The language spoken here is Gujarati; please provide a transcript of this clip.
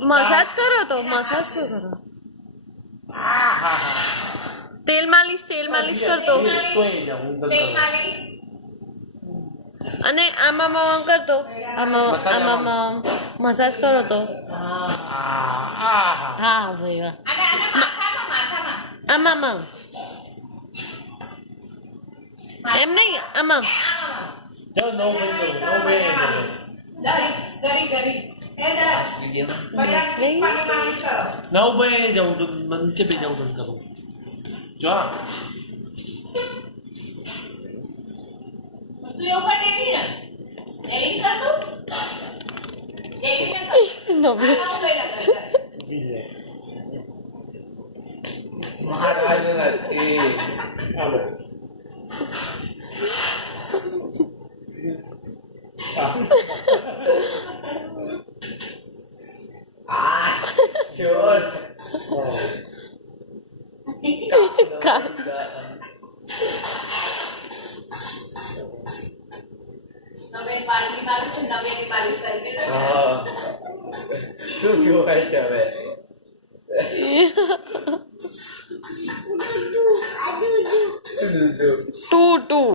મસાજ કરો તો મસાજ કરો. તેલ માલિશ કરતો અને આમાં કરતો આમાં મસાજ કરો તો. હા ભાઈ વાહ. આમાં એમ નહીં આમાં. ના ભાઈ જાઉં તો મંચે બે જાઉં તો કરું જો તું યોગા ટેલી ને એડિટ કર તું એડિટ કર No, આ કામ કઈલા કર મહારાજ નવે પાણી મારું છે નવે ની માલિશ કરી દે શું જોવાય છે હવે